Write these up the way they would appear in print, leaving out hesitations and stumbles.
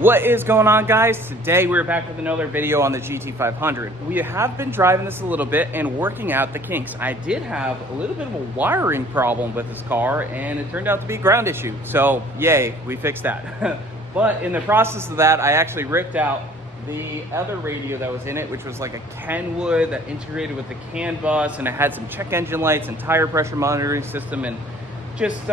What is going on, guys? Today we're back with another video on the GT500. We have been driving this a little bit and working out the kinks. I did have a little bit of a wiring problem with this car and it turned out to be a ground issue. So yay, we fixed that. But in the process of that, I actually ripped out the other radio that was in it, which was like a Kenwood that integrated with the CAN bus, and it had some check engine lights and tire pressure monitoring system, and just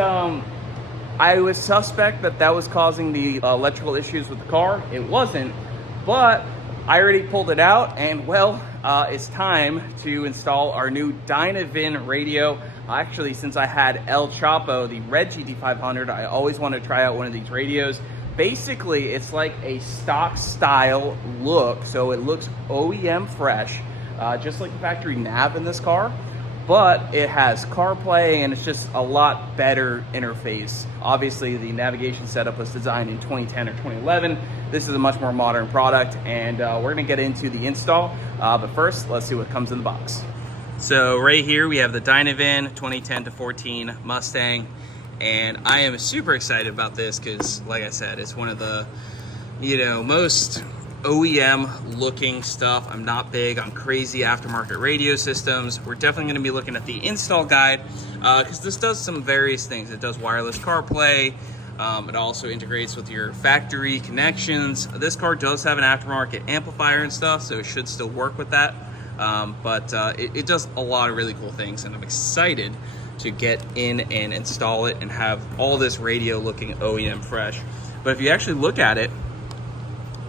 I was suspect that that was causing the electrical issues with the car. It wasn't, but I already pulled it out, and well, it's time to install our new Dynavin radio. Actually, since I had El Choppo, the red GT500, I always wanted to try out one of these radios. Basically, it's like a stock style look, so it looks OEM fresh, just like the factory nav in this car, but it has CarPlay and it's just a lot better interface. Obviously, the navigation setup was designed in 2010 or 2011. This is a much more modern product, and we're gonna get into the install, but first, let's see what comes in the box. So right here, we have the Dynavin 2010 to 14 Mustang. And I am super excited about this because, like I said, it's one of the, most OEM looking stuff. I'm not big on crazy aftermarket radio systems. We're definitely going to be looking at the install guide because this does some various things. It does wireless CarPlay. It also integrates with your factory connections. This car does have an aftermarket amplifier and stuff, so it should still work with that. But it does a lot of really cool things, and I'm excited to get in and install it and have all this radio looking OEM fresh. But if you actually look at it,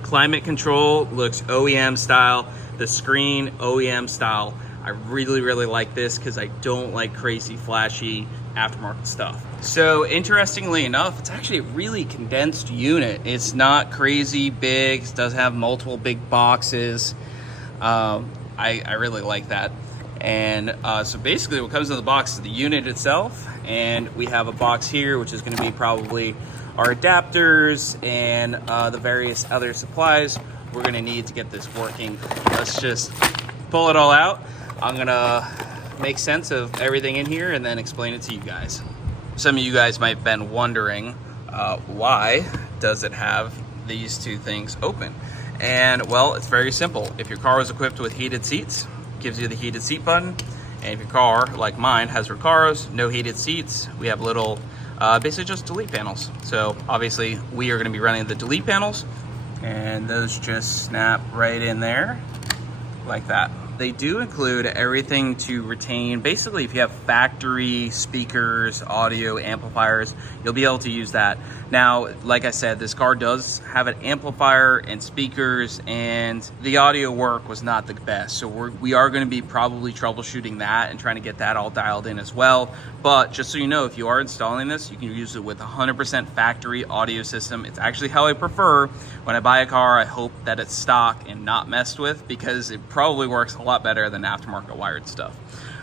climate control looks OEM style, the screen OEM style. I really like this because I don't like crazy flashy aftermarket stuff. So interestingly enough, it's actually a really condensed unit. It's not crazy big. It does have multiple big boxes. I really like that. And so basically what comes in the box is the unit itself, and we have a box here which is going to be probably our adapters and the various other supplies we're going to need to get this working. Let's just pull it all out. I'm going to make sense of everything in here and then explain it to you guys. Some of you guys might have been wondering why does it have these two things open? And well, it's very simple. If your car was equipped with heated seats, gives you the heated seat button, and if your car, like mine, has Recaros, no heated seats, we have little, basically just delete panels. So obviously we are gonna be running the delete panels, and those just snap right in there, like that. They do include everything to retain, basically if you have factory speakers, audio, amplifiers, you'll be able to use that. Now, like I said, this car does have an amplifier and speakers, and the audio work was not the best. So we are gonna be probably troubleshooting that and trying to get that all dialed in as well. But just so you know, if you are installing this, you can use it with 100% factory audio system. It's actually how I prefer. When I buy a car, I hope that it's stock and not messed with, because it probably works a lot better than aftermarket wired stuff.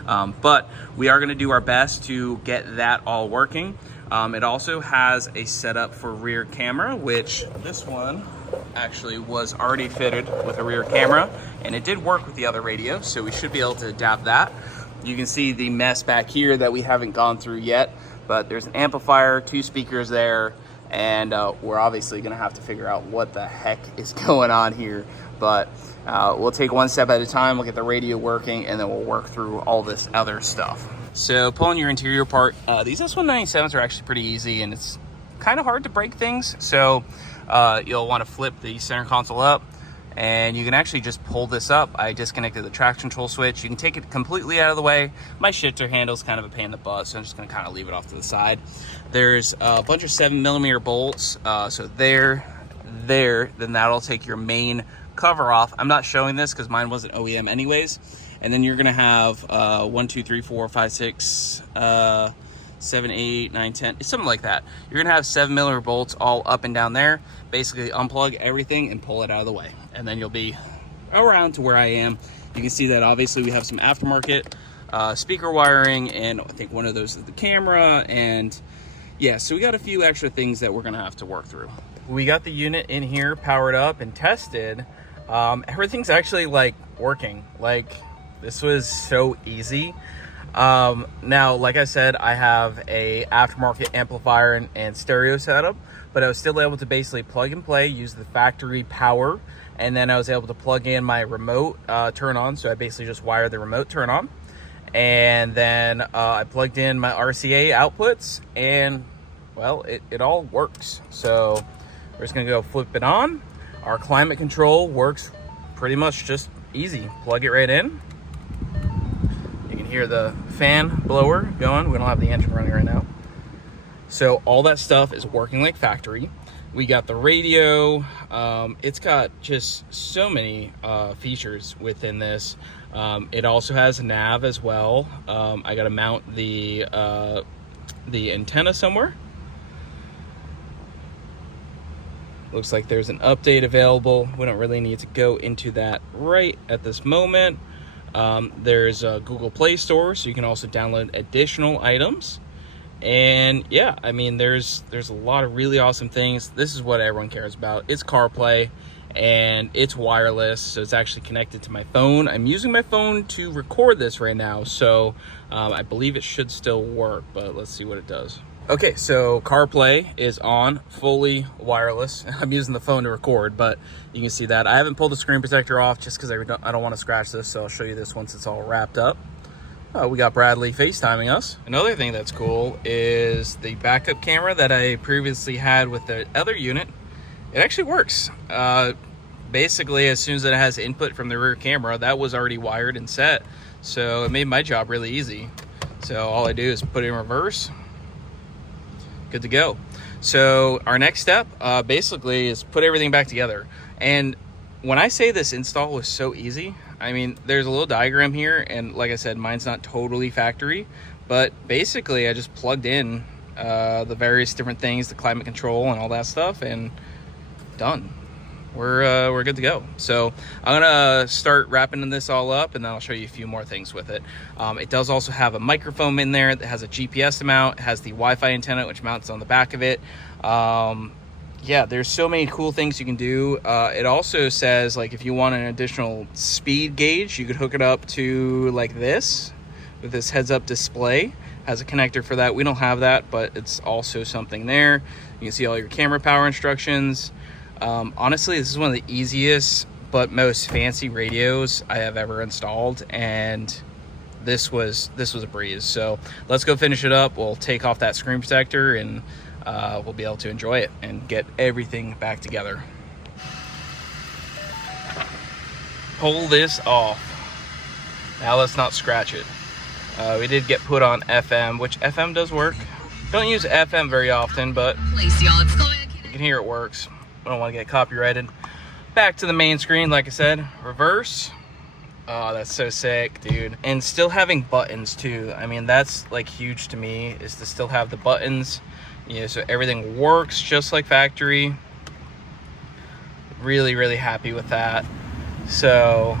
But we are going to do our best to get that all working. It also has a setup for rear camera, which this one actually was already fitted with a rear camera, and it did work with the other radio, so we should be able to adapt that. You can see the mess back here that we haven't gone through yet, but there's an amplifier, 2 speakers there, and we're obviously going to have to figure out what the heck is going on here. But we'll take one step at a time. We'll get the radio working, and then we'll work through all this other stuff. So pulling your interior apart, these S197s are actually pretty easy, and it's kind of hard to break things. So you'll want to flip the center console up, and you can actually just pull this up. I disconnected the traction control switch. You can take it completely out of the way. My shifter handle is kind of a pain in the butt, so I'm just going to kind of leave it off to the side. There's a bunch of 7mm bolts, so there, then that'll take your main cover off. I'm not showing this because mine wasn't OEM anyways. And then you're gonna have 1, 2, 3, 4, 5, 6, 7, 8, 9, 10, something like that. You're gonna have 7mm bolts all up and down there. Basically unplug everything and pull it out of the way, and then you'll be around to where I am. You can see that obviously we have some aftermarket speaker wiring, and I think one of those is the camera, and yeah, so we got a few extra things that we're gonna have to work through. We got the unit in here powered up and tested. Everything's actually like working. Like, this was so easy. Now, like I said, I have a aftermarket amplifier and stereo setup, but I was still able to basically plug and play, use the factory power, and then I was able to plug in my remote turn on. So I basically just wired the remote turn on, and then I plugged in my RCA outputs, and well, it all works. So we're just gonna go flip it on. Our climate control works pretty much just easy. Plug it right in. You can hear the fan blower going. We don't have the engine running right now. So all that stuff is working like factory. We got the radio. It's got just so many features within this. It also has a nav as well. I got to mount the antenna somewhere. Looks like there's an update available. We don't really need to go into that right at this moment. There's a Google Play Store, so you can also download additional items. And yeah, I mean, there's a lot of really awesome things. This is what everyone cares about. It's CarPlay, and it's wireless, so it's actually connected to my phone. I'm using my phone to record this right now, so I believe it should still work, but let's see what it does. Okay, so CarPlay is on, fully wireless. I'm using the phone to record, but you can see that. I haven't pulled the screen protector off just because I don't want to scratch this, so I'll show you this once it's all wrapped up. We got Bradley FaceTiming us. Another thing that's cool is the backup camera that I previously had with the other unit. It actually works. Basically, as soon as it has input from the rear camera, that was already wired and set. So it made my job really easy. So all I do is put it in reverse. Good to go. So our next step basically is put everything back together. And when I say this install was so easy, I mean, there's a little diagram here, and like I said, mine's not totally factory, but basically I just plugged in the various different things, the climate control and all that stuff, and done. We're good to go. So I'm gonna start wrapping this all up, and then I'll show you a few more things with it. It does also have a microphone in there that has a GPS mount, has the Wi-Fi antenna which mounts on the back of it. Yeah, there's so many cool things you can do. It also says, like, if you want an additional speed gauge, you could hook it up to like this with this heads-up display. Has a connector for that. We don't have that, but it's also something there. You can see all your camera power instructions. Honestly, this is one of the easiest but most fancy radios I have ever installed, and this was a breeze. So let's go finish it up. We'll take off that screen protector, and we'll be able to enjoy it and get everything back together. Pull this off. Now let's not scratch it. We did get put on FM, which FM does work. Don't use FM very often, but you can hear it works. I don't want to get copyrighted. Back to the main screen, like I said, reverse. Oh, that's so sick, dude. And still having buttons too. I mean, that's like huge to me, is to still have the buttons. You know, so everything works just like factory. Really, really happy with that. So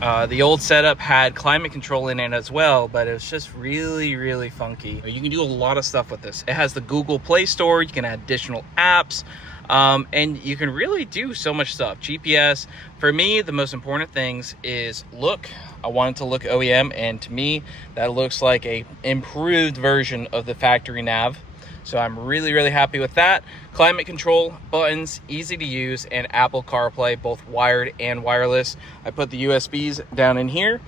the old setup had climate control in it as well, but it was just really, really funky. You can do a lot of stuff with this. It has the Google Play Store. You can add additional apps. And you can really do so much stuff. GPS, for me, the most important things is look. I want it to look OEM, and to me, that looks like a improved version of the factory nav. So I'm really, really happy with that. Climate control, buttons, easy to use, and Apple CarPlay, both wired and wireless. I put the USBs down in here.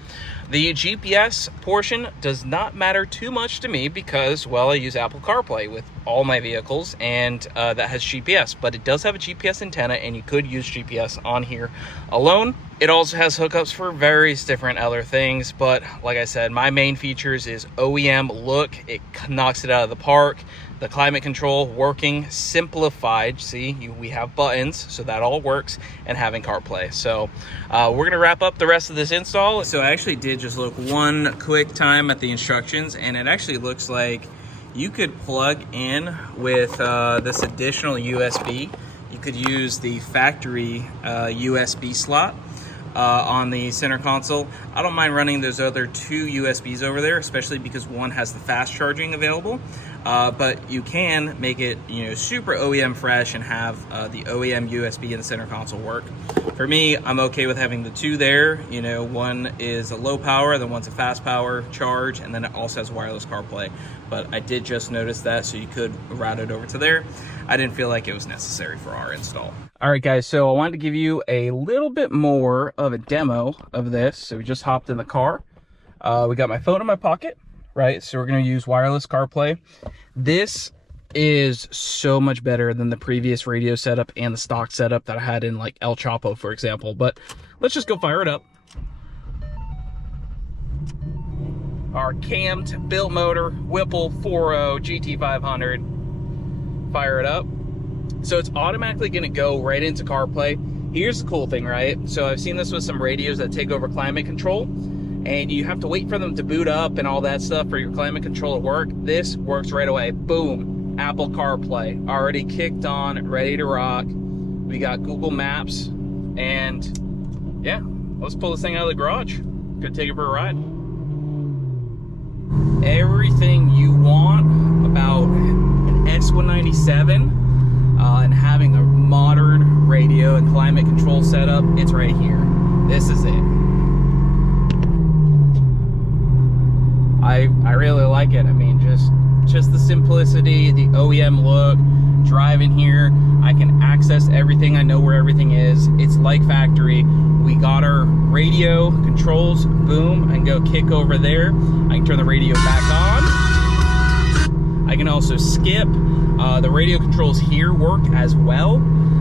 The GPS portion does not matter too much to me because, well, I use Apple CarPlay with all my vehicles, and that has GPS, but it does have a GPS antenna, and you could use GPS on here alone. It also has hookups for various different other things, but like I said, my main features is OEM look. It knocks it out of the park. The climate control working, simplified. See, we have buttons, so that all works, and having CarPlay. So we're gonna wrap up the rest of this install. So I actually did just look one quick time at the instructions, and it actually looks like you could plug in with this additional USB. You could use the factory USB slot on the center console. I don't mind running those other two USBs over there, especially because one has the fast charging available. but you can make it, you know, super OEM fresh and have the OEM USB in the center console work. For me, I'm okay with having the two there. You know, one is a low power, then one's a fast power charge, and then it also has wireless CarPlay. But I did just notice that, so you could route it over to there. I didn't feel like it was necessary for our install. All right, guys, so I wanted to give you a little bit more of a demo of this. So we just hopped in the car. We got my phone in my pocket, right? So we're gonna use wireless CarPlay. This is so much better than the previous radio setup and the stock setup that I had in like El Choppo, for example. But let's just go fire it up. Our cammed built motor, Whipple 4.0 GT500. Fire it up. So it's automatically gonna go right into CarPlay. Here's the cool thing, right? So I've seen this with some radios that take over climate control, and you have to wait for them to boot up and all that stuff for your climate control to work. This works right away. Boom. Apple CarPlay already kicked on, ready to rock. We got Google Maps, and yeah, let's pull this thing out of the garage. Go take it for a ride. Everything you want about an S197 and having a modern radio and climate control setup, it's right here. This is it. I really like it. I mean, just the simplicity, the OEM look. Driving here, I can access everything. I know where everything is. It's like factory. We got our radio controls, boom, I can go kick over there. I can turn the radio back on. I can also skip. The radio controls here work as well.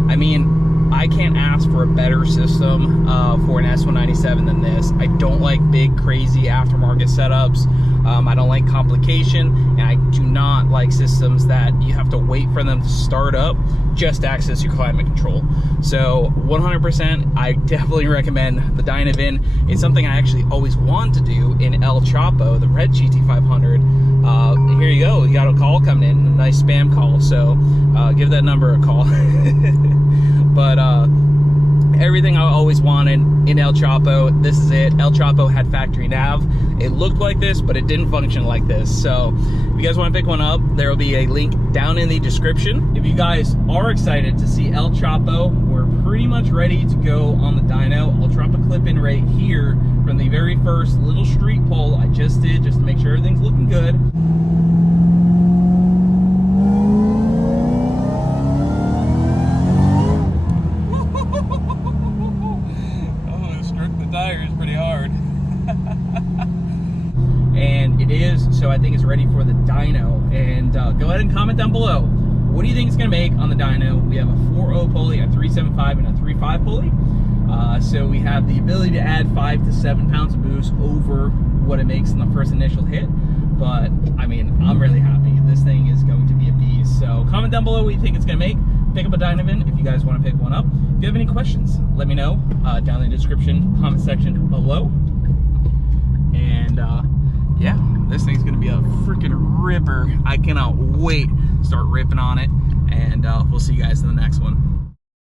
I mean, I can't ask for a better system for an S197 than this. I don't like big, crazy aftermarket setups. I don't like complication, and I do not like systems that you have to wait for them to start up just to access your climate control. So 100%, I definitely recommend the Dynavin. It's something I actually always wanted to do in El Choppo, the red GT500. Here you go, you got a call coming in, a nice spam call. So give that number a call. But everything I always wanted in El Choppo, this is it. El Choppo had factory nav. It looked like this, but it didn't function like this. So if you guys want to pick one up, there will be a link down in the description. If you guys are excited to see El Choppo, we're pretty much ready to go on the dyno. I'll drop a clip in right here from the very first little street pull I just did, just to make sure everything's looking good. And it is, so I think it's ready for the dyno. And go ahead and comment down below, what do you think it's gonna make on the dyno? We have a 4.0 pulley, a 3.75, and a 3.5 pulley. So we have the ability to add 5 to 7 pounds of boost over what it makes in the first initial hit. But I mean, I'm really happy. This thing is going to be a beast. So comment down below what you think it's gonna make. Pick up a Dynavin if you guys want to pick one up. If you have any questions, let me know down in the description comment section below. And yeah, this thing's gonna be a freaking ripper. I cannot wait to start ripping on it, and we'll see you guys in the next one.